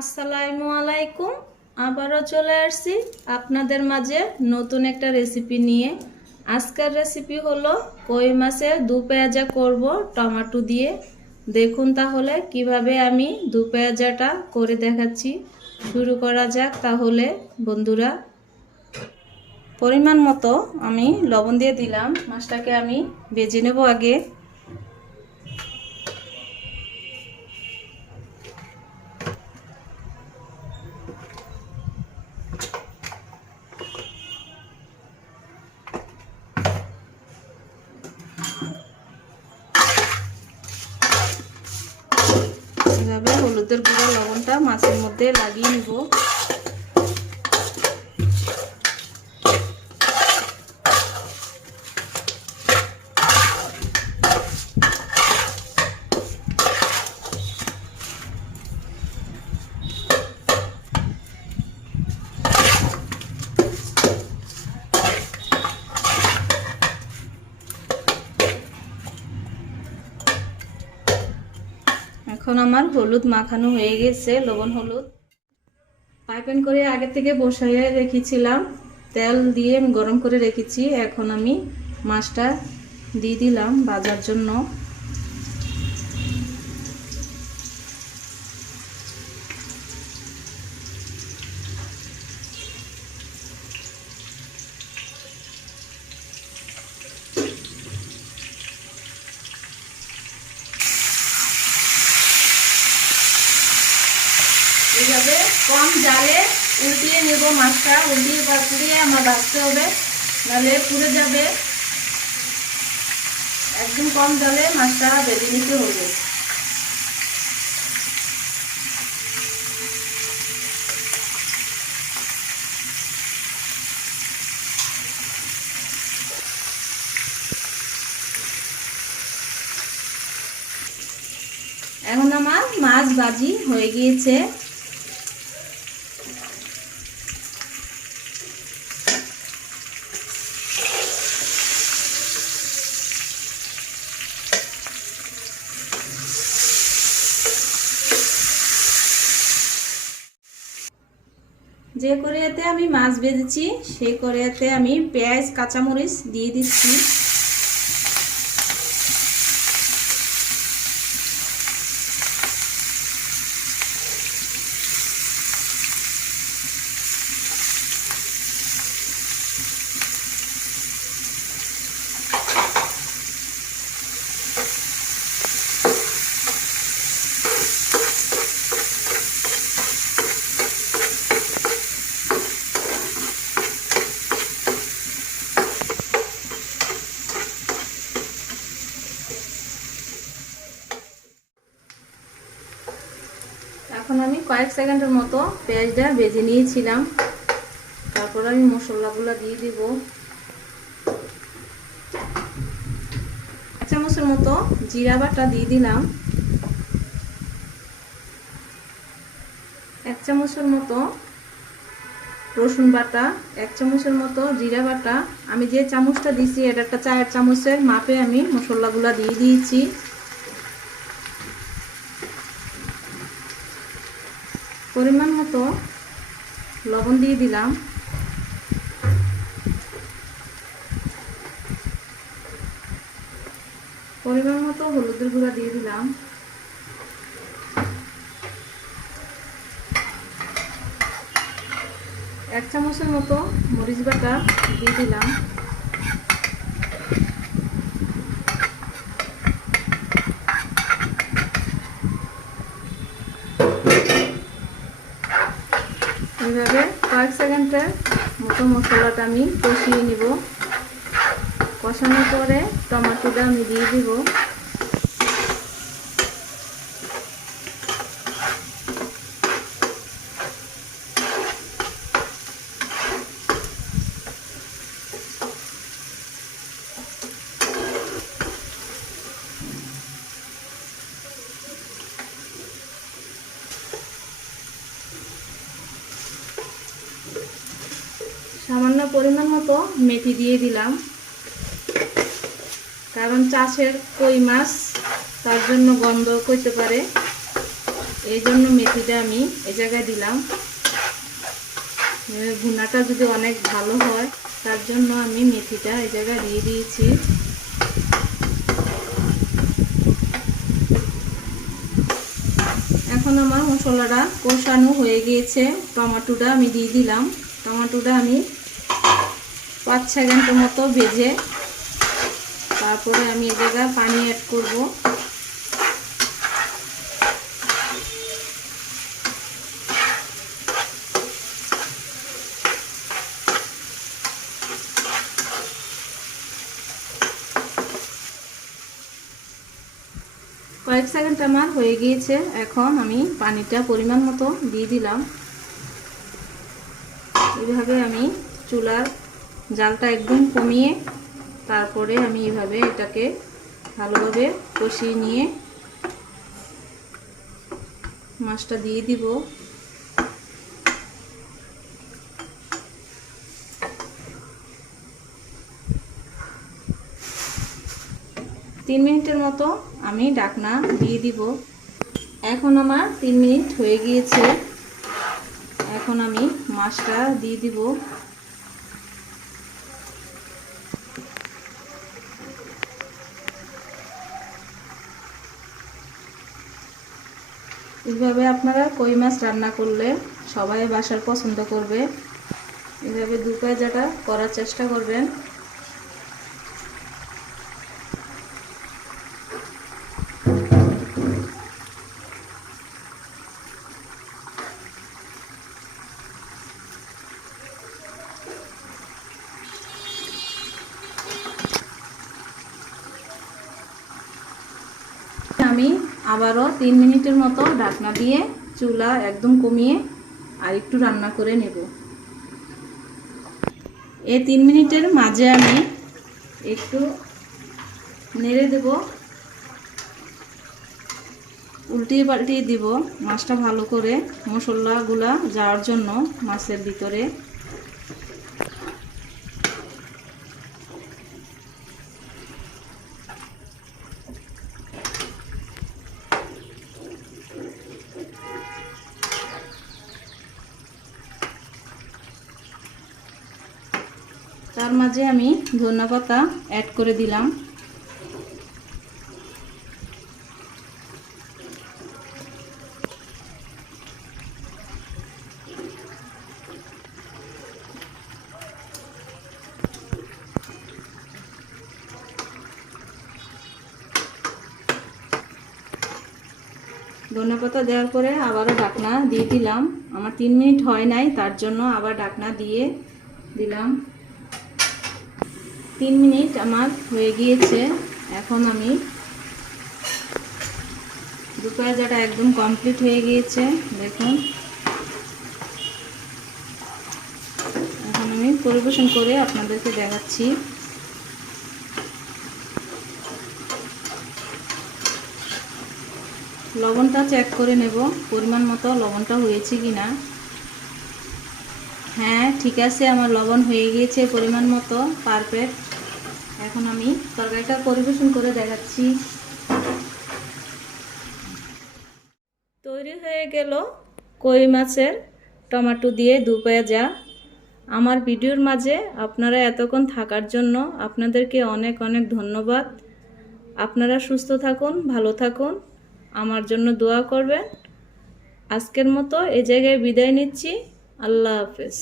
আসসালামু আলাইকুম। আবারও চলে আসছি আপনাদের মাঝে নতুন একটা রেসিপি নিয়ে। আজকের রেসিপি হলো কই মাছের দু পেঁয়াজা করব টমেটো দিয়ে। দেখুন তাহলে কিভাবে আমি দু পেঁয়াজাটা করে দেখাচ্ছি। শুরু করা যাক তাহলে বন্ধুরা। পরিমাণ মতো আমি লবণ দিয়ে দিলাম। মাছটাকে আমি ভেজে নেব আগে। এভাবে হলুদের গুঁড়ো লবণটা মাছের মধ্যে লাগিয়ে নিব। এখন আমার হলুদ মাখানো হয়ে গেছে, লবণ হলুদ। পাইপেন করে আগে থেকে বসাইয়ে রেখেছিলাম, তেল দিয়ে আমি গরম করে রেখেছি। এখন আমি মাছটা দিয়ে দিলাম ভাজার জন্য। এইভাবে কম জালে উল্টিয়ে নেব মাছটা। উল্টিয়ে বা পুড়িয়ে আমার ভাজতে হবে, নাহলে পুড়ে যাবে। একদম কম জালে মাছটা ভেজে নিতে হবে। এখন আমার মাছ ভাজি হয়ে গিয়েছে। যে কড়াইতে আমি মাছ ভেজেছি সেই কড়াইতে আমি পেঁয়াজ কাঁচামরিচ দিয়ে দিচ্ছি। এখন আমি কয়েক সেকেন্ডের মতো পেঁয়াজটা ভেজে নিয়েছিলাম। তারপর আমি মশলাগুলো দিয়ে দিব। 1 চামচের মতো জিরা বাটা দিয়ে দিলাম। 1 চামচের মতো রসুন বাটা, 1 চামচের মতো জিরা বাটা। আমি যে চামচটা দিয়েছি এটা একটা 4 চামচের মাপে আমি মশলাগুলো দিয়ে দিয়েছি। পরিমাণ মতো লবণ দিয়ে দিলাম। পরিমাণ মতো হলুদের গুঁড়া দিয়ে দিলাম। এক চামচের মতো মরিচ বাটা দিয়ে দিলাম। এইভাবে কয়েক সেকেন্ডের মতো মশলাটা আমি কষিয়ে নিব। কষানোর পরে টমেটোটা আমি দিয়ে দিব। সামান্য পরিমাণ মতো মেথি দিয়ে দিলাম, কারণ চাষের কই মাছ, তার জন্য গন্ধ করতে পারে। এই জন্য মেথিটা আমি এই জায়গায় দিলাম। ভুনাটা যদি অনেক ভালো হয় তার জন্য আমি মেথিটা এই জায়গায় দিয়ে দিয়েছি। এখন আমার মশলাটা কষানো হয়ে গিয়েছে। টমেটোটা আমি দিয়ে দিলাম। টমেটোটা আমি 5-6 ঘন্টার মতো ভেজে তারপরে আমি এই জায়গায় পানি অ্যাড করব। কয়েক সেকেন্ড আমার হয়ে গিয়েছে। এখন আমি পানিটা পরিমাণ মতো দিয়ে দিলাম। এইভাবে আমি চুলার জালটা একদম কমিয়ে তারপরে আমি এইভাবে এটাকে ভালোভাবে কষিয়ে নিয়ে মাছটা দিয়ে দিব। 3 মিনিটের মতো আমি ঢাকনা দিয়ে দিব। এখন আমার 3 মিনিট হয়ে গিয়েছে। এখন আমি মাছটা দিয়ে দিব। এইভাবে আপনারা কই মাছ রান্না করলে সবাই বাসার পছন্দ করবে। এইভাবে দু পেঁয়াজাটা করার চেষ্টা করবেন। আমি আবারও 3 মিনিটের মতো ঢাকনা দিয়ে চুলা একদম কমিয়ে আর একটু রান্না করে নেব। এই 3 মিনিটের মাঝে আমি একটু নেড়ে দেব, উল্টিয়ে পাল্টিয়ে দিব মাছটা ভালো করে মশলাগুলা যাওয়ার জন্য মাছের ভিতরে। তার মাঝে আমি ধনেপাতা অ্যাড করে দিলাম। ধনেপাতা দেওয়ার পরে আবারও ঢাকনা দিয়ে দিলাম। আমার 3 মিনিট হয় নাই, তার জন্য আবার ঢাকনা দিয়ে দিলাম। 3 মিনিট আমার হয়ে গিয়েছে। এখন আমি দু পেঁয়াজাটা একদম কমপ্লিট হয়ে গিয়েছে, দেখুন। এখন আমি পরিবেশন করে আপনাদেরকে দেখাচ্ছি। লবণটা চেক করে নেব পরিমাণ মতো লবণটা হয়েছে কিনা। হ্যাঁ, ঠিক আছে, আমার লবণ হয়ে গিয়েছে পরিমাণ মতো, পারফেক্ট। এখন আমি তরকারিটা পরিবেশন করে দেখাচ্ছি। তৈরি হয়ে গেল কই মাছের টমেটো দিয়ে দু পেঁয়াজা। আমার ভিডিওর মাঝে আপনারা এতক্ষণ থাকার জন্য আপনাদেরকে অনেক অনেক ধন্যবাদ। আপনারা সুস্থ থাকুন, ভালো থাকুন, আমার জন্য দোয়া করবেন। আজকের মতো এই জায়গায় বিদায় নিচ্ছি। আল্লাহ হাফেজ।